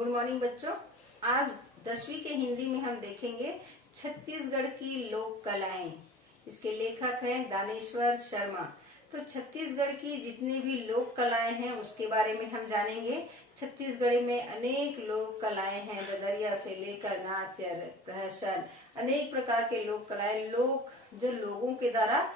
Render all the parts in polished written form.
Good morning बच्चों। आज 10वीं के हिंदी में हम देखेंगे छत्तीसगढ़ की लोक कलाएं। इसके लेखक हैं दानेश्वर शर्मा। तो छत्तीसगढ़ की जितनी भी लोक कलाएं हैं उसके बारे में हम जानेंगे। छत्तीसगढ़ में अनेक लोक कलाएं हैं, बदरिया से लेकर नाट्य, प्रहसन, अनेक प्रकार के लोक कलाएं, लोक जो लोगों के द्वारा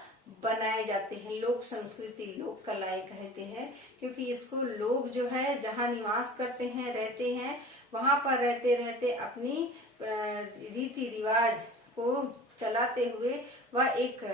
बनाए जाते हैं, लोक संस्कृति लोक कलाएं कहते हैं। क्योंकि इसको लोग जो है जहाँ निवास करते हैं, रहते हैं, वहां पर रहते रहते अपनी रीति रिवाज को चलाते हुए वह एक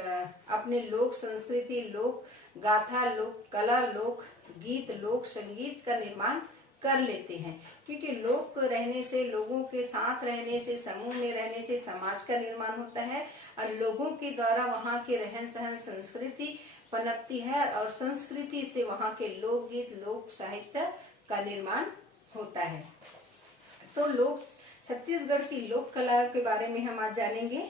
अपने लोक संस्कृति, लोक गाथा, लोक कला, लोक गीत, लोक संगीत का निर्माण कर लेते हैं। क्योंकि लोग रहने से, लोगों के साथ रहने से, समूह में रहने से समाज का निर्माण होता है और लोगों के द्वारा वहाँ के रहन सहन संस्कृति पनपती है और संस्कृति से वहाँ के लोकगीत, लोक साहित्य का निर्माण होता है। तो लोक छत्तीसगढ़ की लोक कलाओं के बारे में हम आज जानेंगे।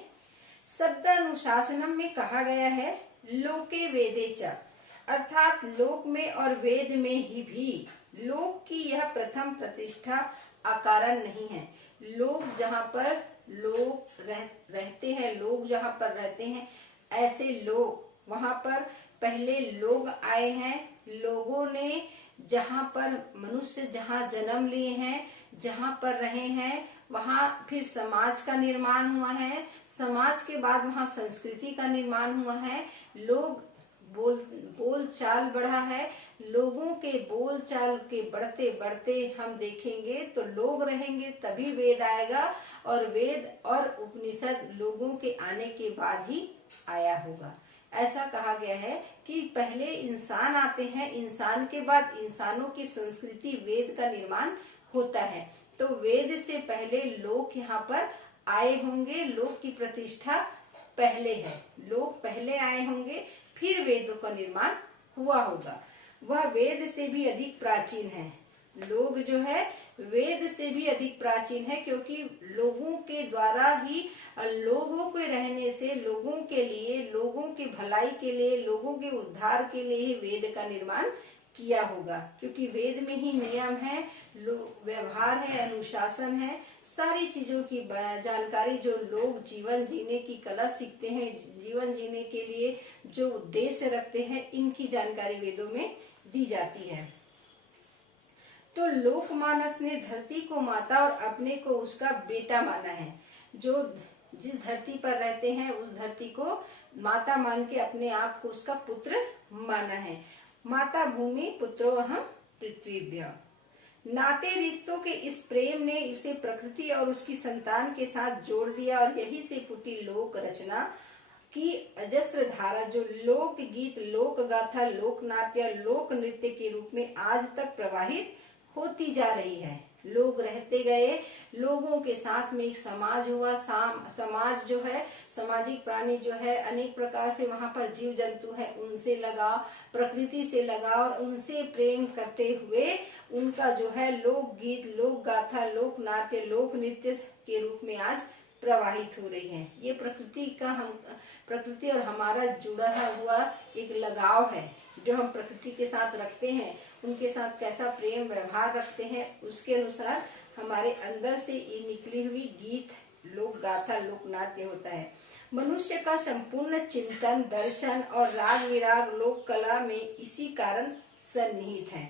शब्दानुशासनम में कहा गया है लोके वेदे च, अर्थात लोक में और वेद में ही भी लोक की यह प्रथम प्रतिष्ठा अकारण नहीं है। लोग जहाँ पर लोग रहते हैं, लोग जहाँ पर रहते हैं, ऐसे लोग वहाँ पर पहले लोग आए हैं। लोगों ने जहाँ पर मनुष्य जहाँ जन्म लिए हैं, जहाँ पर रहे हैं, वहाँ फिर समाज का निर्माण हुआ है। समाज के बाद वहाँ संस्कृति का निर्माण हुआ है। लोग बोल चाल बढ़ा है। लोगों के बोल चाल के बढ़ते बढ़ते हम देखेंगे तो लोग रहेंगे तभी वेद आएगा, और वेद और उपनिषद लोगों के आने के बाद ही आया होगा। ऐसा कहा गया है कि पहले इंसान आते हैं, इंसान के बाद इंसानों की संस्कृति वेद का निर्माण होता है। तो वेद से पहले लोग यहाँ पर आए होंगे, लोग की प्रतिष्ठा पहले है, लोग पहले आए होंगे, फिर वेदों का निर्माण हुआ होगा। वह वेद से भी अधिक प्राचीन है। लोग जो है वेद से भी अधिक प्राचीन है, क्योंकि लोगों के द्वारा ही, लोगों के रहने से, लोगों के लिए, लोगों की भलाई के लिए, लोगों के उद्धार के लिए ही वेद का निर्माण किया होगा। क्योंकि वेद में ही नियम है, व्यवहार है, अनुशासन है, सारी चीजों की जानकारी जो लोग जीवन जीने की कला सीखते हैं, जीवन जीने के लिए जो उद्देश्य रखते हैं, इनकी जानकारी वेदों में दी जाती है। तो लोकमानस ने धरती को माता और अपने को उसका बेटा माना है। जो जिस धरती पर रहते हैं उस धरती को माता मान के अपने आप को उसका पुत्र माना है। माता भूमि पुत्रो अहम पृथ्वीभ्य। नाते रिश्तों के इस प्रेम ने उसे प्रकृति और उसकी संतान के साथ जोड़ दिया, और यही से फूटी लोक रचना की अजस्र धारा जो लोक गीत, लोक गाथा, लोक नाट्य, लोक नृत्य के रूप में आज तक प्रवाहित होती जा रही है। लोग रहते गए, लोगों के साथ में एक समाज हुआ। समाज जो है, सामाजिक प्राणी जो है, अनेक प्रकार से वहाँ पर जीव जंतु है, उनसे लगाव, प्रकृति से लगाव और उनसे प्रेम करते हुए उनका जो है लोक गीत, लोक गाथा, लोक नाट्य, लोक नृत्य के रूप में आज प्रवाहित हो रही है। ये प्रकृति और हमारा जुड़ा हुआ एक लगाव है जो हम प्रकृति के साथ रखते हैं। उनके साथ कैसा प्रेम व्यवहार रखते हैं, उसके अनुसार हमारे अंदर से ये निकली हुई गीत, लोक गाथा, लोक नाट्य होता है। मनुष्य का संपूर्ण चिंतन, दर्शन और राग विराग लोक कला में इसी कारण सन्निहित है।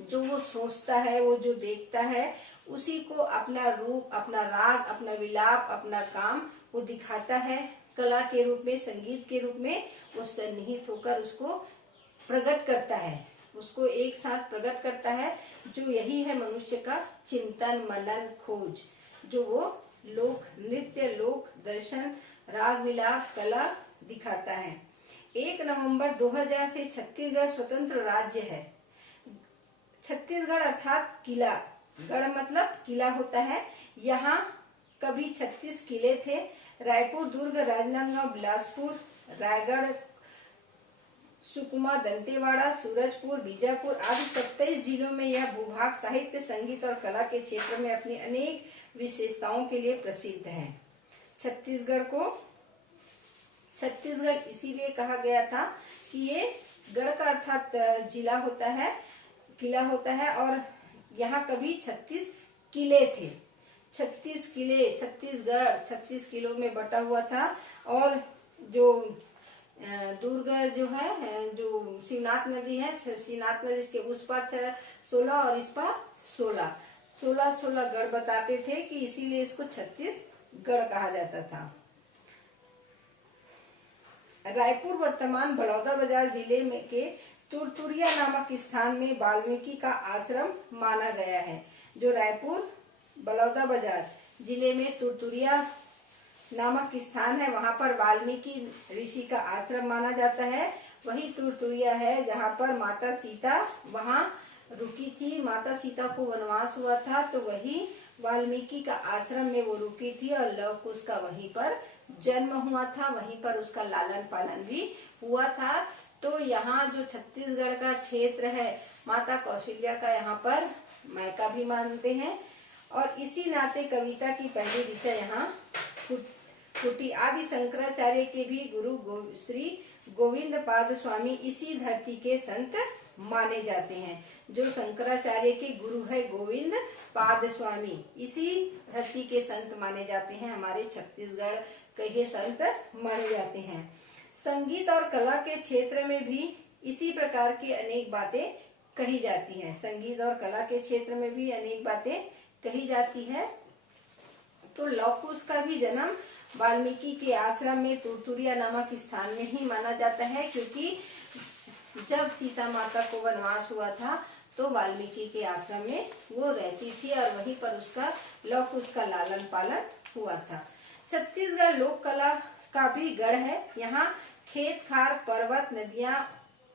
जो वो सोचता है, वो जो देखता है, उसी को अपना रूप, अपना राग, अपना विलाप, अपना काम वो दिखाता है। कला के रूप में, संगीत के रूप में वो सन्निहित होकर उसको प्रकट करता है, उसको एक साथ प्रकट करता है। जो यही है मनुष्य का चिंतन, मनन, खोज, जो वो लोक नृत्य, लोक दर्शन, राग विलाप, कला दिखाता है। 1 नवंबर 2000 से छत्तीसगढ़ स्वतंत्र राज्य है। छत्तीसगढ़ अर्थात किला, गढ़ मतलब किला होता है। यहाँ कभी 36 किले थे। रायपुर, दुर्ग, राजनांदगांव, बिलासपुर, रायगढ़, सुकमा, दंतेवाड़ा, सूरजपुर, बीजापुर आदि 27 जिलों में यह भूभाग साहित्य, संगीत और कला के क्षेत्र में अपनी अनेक विशेषताओं के लिए प्रसिद्ध है। छत्तीसगढ़ को छत्तीसगढ़ इसीलिए कहा गया था कि ये गढ़ का अर्थात जिला होता है, किला होता है, और यहाँ कभी 36 किले थे। 36 किले, छत्तीसगढ़ 36 किलों में बटा हुआ था। और जो दुर्ग जो है, जो शिवनाथ नदी है, शिवनाथ नदी इसके उस पार 16 और इस पार 16 गढ़ बताते थे कि इसीलिए इसको छत्तीसगढ़ कहा जाता था। रायपुर वर्तमान बलौदाबाजार जिले में के तुरतुरिया नामक स्थान में वाल्मीकि का आश्रम माना गया है। जो रायपुर बलौदाबाजार जिले में तुरतुरिया नामक स्थान है, वहां पर वाल्मीकि ऋषि का आश्रम माना जाता है। वही तुरतुरिया है जहां पर माता सीता वहां रुकी थी। माता सीता को वनवास हुआ था, तो वही वाल्मीकि का आश्रम में वो रुकी थी और लव कुश का वहीं पर जन्म हुआ था, वहीं पर उसका लालन पालन भी हुआ था। तो यहाँ जो छत्तीसगढ़ का क्षेत्र है, माता कौशल्या का यहाँ पर मायका भी मानते हैं। और इसी नाते कविता की पहली ऋचा यहाँ फूटी। आदि शंकराचार्य के भी गुरु श्री गोविंद पाद स्वामी इसी धरती के संत माने जाते हैं। जो शंकराचार्य के गुरु है गोविंद पाद स्वामी, इसी धरती के संत माने जाते हैं। हमारे छत्तीसगढ़ के ये संत माने जाते हैं। संगीत और कला के क्षेत्र में भी इसी प्रकार की अनेक बातें कही जाती हैं। संगीत और कला के क्षेत्र में भी अनेक बातें कही जाती है। तो लव कुश का भी जन्म वाल्मीकि के आश्रम में तुरतुरिया नामक स्थान में ही माना जाता है, क्योंकि जब सीता माता को वनवास हुआ था तो वाल्मीकि के आश्रम में वो रहती थी और वहीं पर उसका लव कुश का लालन पालन हुआ था। छत्तीसगढ़ लोक कला का भी गढ़ है। यहाँ खेत खार, पर्वत, नदियां,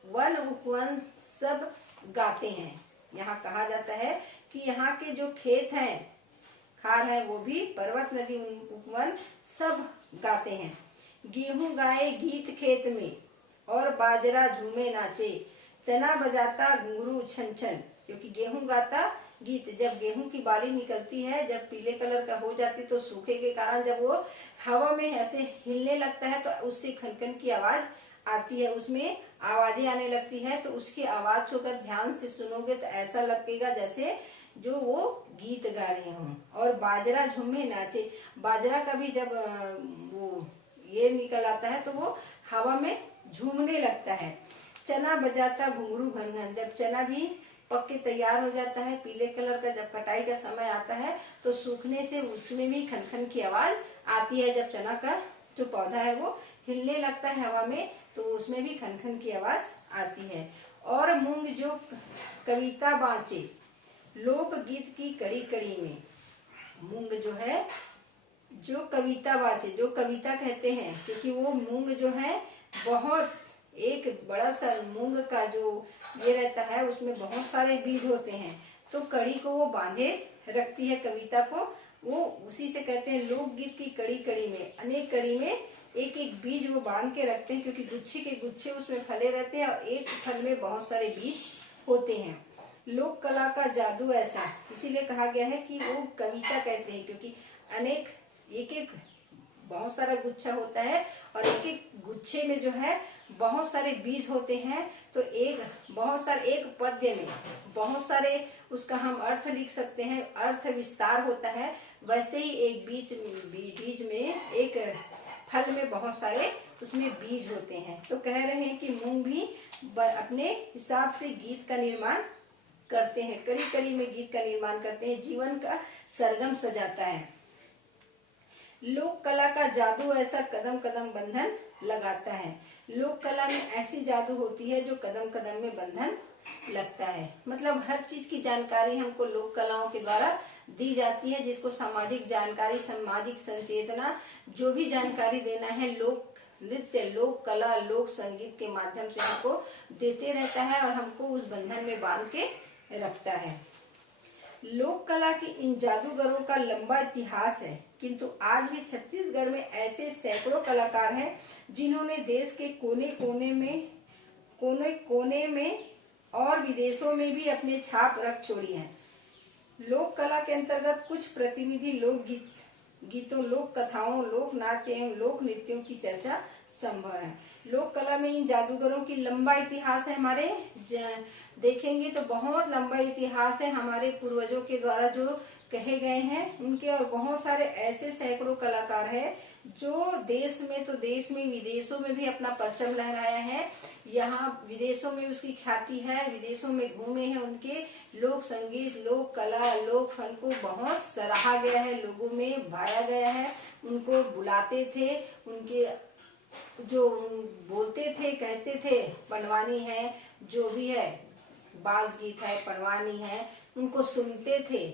वन उपवन सब गाते हैं। यहाँ कहा जाता है कि यहाँ के जो खेत हैं, खार है, वो भी पर्वत, नदी, उपवन सब गाते हैं। गेहूं गाए गीत खेत में और बाजरा झूमे नाचे, चना बजाता घुंघरू छन छन। क्योंकि गेहूं गाता गीत, जब गेहूं की बाली निकलती है, जब पीले कलर का हो जाती तो सूखे के कारण जब वो हवा में ऐसे हिलने लगता है तो उससे खनखन की आवाज आती है, उसमें आवाजें आने लगती है। तो उसकी आवाज को अगर ध्यान से सुनोगे तो ऐसा लगेगा जैसे जो वो गीत गा रहे हों। और बाजरा झूमे नाचे, बाजरा का भी जब वो ये निकल आता है तो वो हवा में झूमने लगता है। चना बजाता घुंघरू घन घन, जब चना भी पक के तैयार हो जाता है, पीले कलर का जब कटाई का समय आता है तो सूखने से उसमें भी खनखन की आवाज आती है। जब चना का जो पौधा है वो हिलने लगता है हवा में तो उसमें भी खनखन की आवाज आती है। और मूंग जो कविता बाँचे लोकगीत की कड़ी कड़ी में, मूंग जो है जो कविता बाँचे, जो कविता कहते हैं, क्योंकि वो मूंग जो है बहुत एक बड़ा सा मूंग का जो ये रहता है उसमें बहुत सारे बीज होते हैं, तो कड़ी को वो बांधे रखती है कविता को। वो उसी से कहते हैं लोकगीत की कड़ी कड़ी में, अनेक कड़ी में एक एक बीज वो बांध के रखते हैं, क्योंकि गुच्छे के गुच्छे उसमें फले रहते हैं और एक फल में बहुत सारे बीज होते हैं। लोक कला का जादू ऐसा इसीलिए कहा गया है कि वो कविता कहते हैं, क्योंकि अनेक एक एक बहुत सारा गुच्छा होता है और एक एक गुच्छे में जो है बहुत सारे बीज होते हैं। तो एक पद्य में बहुत सारे उसका हम अर्थ लिख सकते हैं, अर्थ विस्तार होता है। वैसे ही एक बीज में एक फल में बहुत सारे उसमें बीज होते हैं। तो कह रहे हैं कि मूंग भी अपने हिसाब से गीत का निर्माण करते हैं, कड़ी कड़ी में गीत का निर्माण करते हैं, जीवन का सरगम सजाता है। लोक कला का जादू ऐसा कदम कदम बंधन लगाता है। लोक कला में ऐसी जादू होती है जो कदम कदम में बंधन लगता है। मतलब हर चीज की जानकारी हमको लोक कलाओं के द्वारा दी जाती है, जिसको सामाजिक जानकारी, सामाजिक संचेतना जो भी जानकारी देना है लोक नृत्य, लोक कला, लोक संगीत के माध्यम से हमको देते रहता है और हमको उस बंधन में बांध के रखता है। लोक कला के इन जादूगरों का लंबा इतिहास है, किंतु आज भी छत्तीसगढ़ में ऐसे सैकड़ों कलाकार हैं जिन्होंने देश के कोने कोने में और विदेशों में भी अपने छाप रख छोड़ी है। लोक कला के अंतर्गत कुछ प्रतिनिधि लोकगीत गीतों, लोक कथाओं, लोक नाट्य एवं लोक नृत्यों की चर्चा संभव है। लोक कला में इन जादूगरों की लंबा इतिहास है। हमारे देखेंगे तो बहुत लंबा इतिहास है हमारे पूर्वजों के द्वारा जो कहे गए हैं उनके, और बहुत सारे ऐसे सैकड़ों कलाकार हैं जो देश में तो देश में विदेशों में भी अपना परचम लहराया है। यहाँ विदेशों में उसकी ख्याति है, विदेशों में घूमे हैं। उनके लोक संगीत, लोक कला, लोक फन को बहुत सराहा गया है, लोगों में भाया गया है। उनको बुलाते थे, उनके जो बोलते थे, कहते थे, पंडवानी है, जो भी है, बाज गीत है, पंडवानी है, उनको सुनते थे,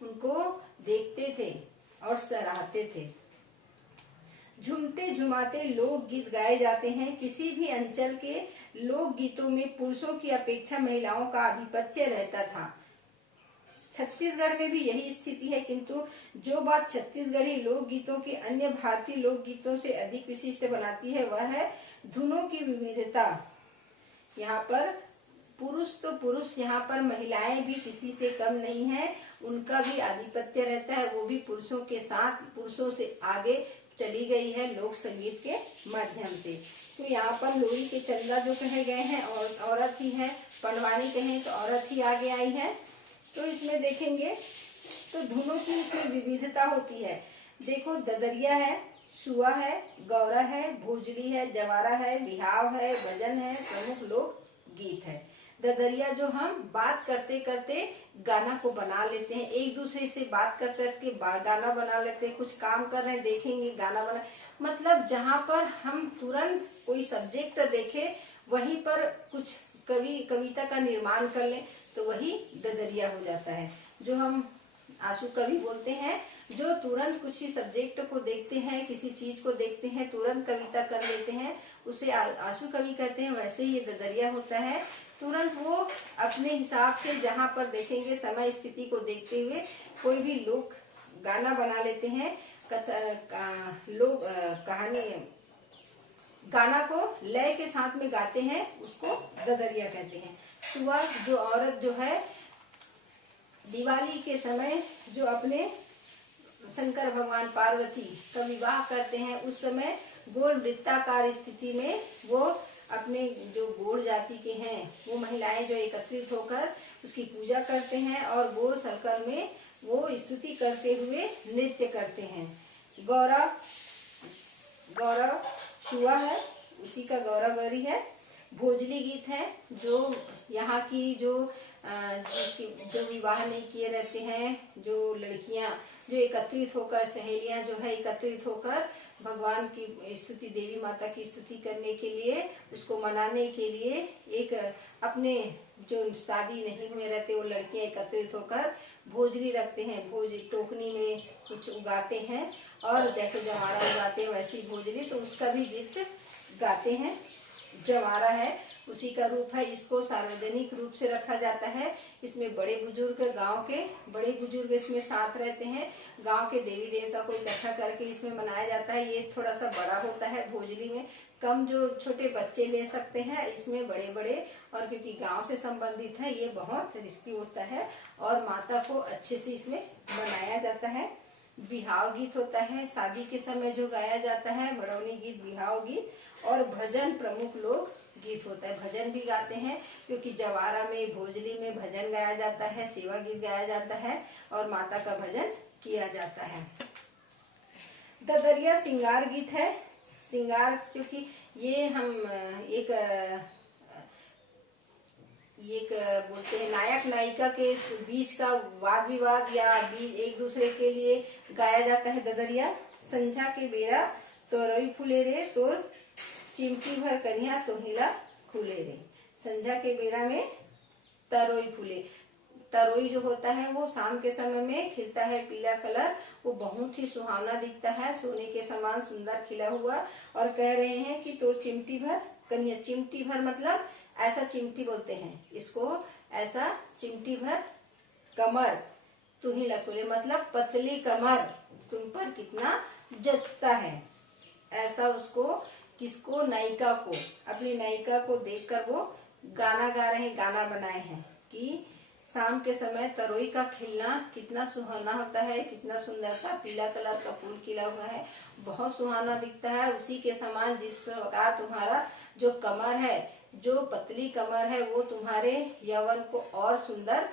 उनको देखते थे और सराहते थे। झूमते झुमाते लोक गीत गाए जाते हैं। किसी भी अंचल के लोक गीतों में पुरुषों की अपेक्षा महिलाओं का आधिपत्य रहता था। छत्तीसगढ़ में भी यही स्थिति है, किंतु जो बात छत्तीसगढ़ी लोकगीतों के अन्य भारतीय लोकगीतों से अधिक विशिष्ट बनाती है वह है धुनों की विविधता। यहाँ पर पुरुष तो पुरुष, यहाँ पर महिलाएं भी किसी से कम नहीं है, उनका भी आधिपत्य रहता है, वो भी पुरुषों के साथ, पुरुषों से आगे चली गई है लोक संगीत के माध्यम से। तो यहाँ पर लोरी के चंदा जो कहे गए हैं और औरत ही है, पंडवानी कहें तो औरत ही आगे आई है। तो इसमें देखेंगे तो धुनों की इसमें विविधता होती है। देखो, ददरिया है, सुआ है, गौरा है, भोजली है, जवारा है, बिहाव है, भजन है, प्रमुख लोक गीत है। ददरिया जो हम बात करते करते गाना को बना लेते हैं, एक दूसरे से बात करते करते गाना बना लेते हैं, कुछ काम कर रहे हैं देखेंगे गाना बना, मतलब जहाँ पर हम तुरंत कोई सब्जेक्ट देखे वहीं पर कुछ कविता का निर्माण कर लें तो वही ददरिया हो जाता है। जो हम आशु कवि बोलते हैं, जो तुरंत कुछ ही सब्जेक्ट को देखते हैं, किसी चीज को देखते हैं, तुरंत कविता कर लेते हैं, उसे आशु कवि कहते हैं। वैसे ही ये ददरिया होता है, तुरंत वो अपने हिसाब से जहाँ पर देखेंगे समय स्थिति को देखते हुए कोई भी लोक गाना बना लेते हैं। लोग कहानी गाना को लय के साथ में गाते हैं, उसको ददरिया कहते हैं। सुआ जो औरत जो है दिवाली के समय जो अपने शंकर भगवान पार्वती का विवाह करते हैं, उस समय गोल वृत्ताकार स्थिति में वो अपने जो गोड़ जाति के हैं वो महिलाएं जो एकत्रित होकर उसकी पूजा करते हैं और गोल सर्कल में वो स्तुति करते हुए नृत्य करते हैं। गौरव शुआ है, उसी का गौरव गौरी है। भोजली गीत है, जो यहाँ की जो विवाह नहीं किए रहते हैं, जो लड़कियां जो एकत्रित होकर, सहेलियां जो है एकत्रित होकर भगवान की स्तुति, देवी माता की स्तुति करने के लिए, उसको मनाने के लिए एक अपने जो शादी नहीं हुए रहते वो लड़कियां एकत्रित होकर भोजली रखते हैं। भोज टोकनी में कुछ उगाते हैं और जैसे जवारा उगाते हैं वैसी भोजली, तो उसका भी गीत गाते हैं। जवारा है, उसी का रूप है। इसको सार्वजनिक रूप से रखा जाता है। इसमें बड़े बुजुर्ग, गांव के बड़े बुजुर्ग इसमें साथ रहते हैं। गांव के देवी देवता को इकट्ठा करके इसमें मनाया जाता है। ये थोड़ा सा बड़ा होता है, भोजली में कम जो छोटे बच्चे ले सकते हैं, इसमें बड़े बड़े, और क्योंकि गांव से संबंधित है ये बहुत रिस्की होता है और माता को अच्छे से इसमें मनाया जाता है। बिहाव गीत होता है, शादी के समय जो गाया जाता है, बरौनी गीत, बिहाव गीत, और भजन प्रमुख लोक गीत होता है। भजन भी गाते हैं क्योंकि जवारा में, भोजली में भजन गाया जाता है, सेवा गीत गाया जाता है और माता का भजन किया जाता है। ददरिया श्रृंगार गीत है। श्रृंगार क्योंकि ये हम एक बोलते हैं नायक नायिका के बीच का वाद विवाद या एक दूसरे के लिए गाया जाता है ददरिया। संझा के बेरा तोरई फूले रे, तोर चिमटी भर कन्या तोहिला खुले रे। संझा के बेरा में तरोई फूले, तरोई जो होता है वो शाम के समय में खिलता है, पीला कलर, वो बहुत ही सुहावना दिखता है, सोने के समान सुंदर खिला हुआ। और कह रहे हैं कि तोर चिमटी भर कन्या, चिमटी भर मतलब ऐसा चिमटी बोलते हैं इसको, ऐसा चिमटी भर कमर तुहिला खुले, मतलब पतली कमर तुम पर कितना जचता है। ऐसा उसको, किसको, नायिका को, अपनी नायिका को देखकर वो गाना गा रहे हैं, गाना बनाए हैं कि शाम के समय तरोई का खिलना कितना सुहाना होता है, कितना सुंदर सा पीला कलर का फूल खिला हुआ है, बहुत सुहाना दिखता है। उसी के समान जिस प्रकार तुम्हारा जो कमर है, जो पतली कमर है, वो तुम्हारे यौवन को और सुंदर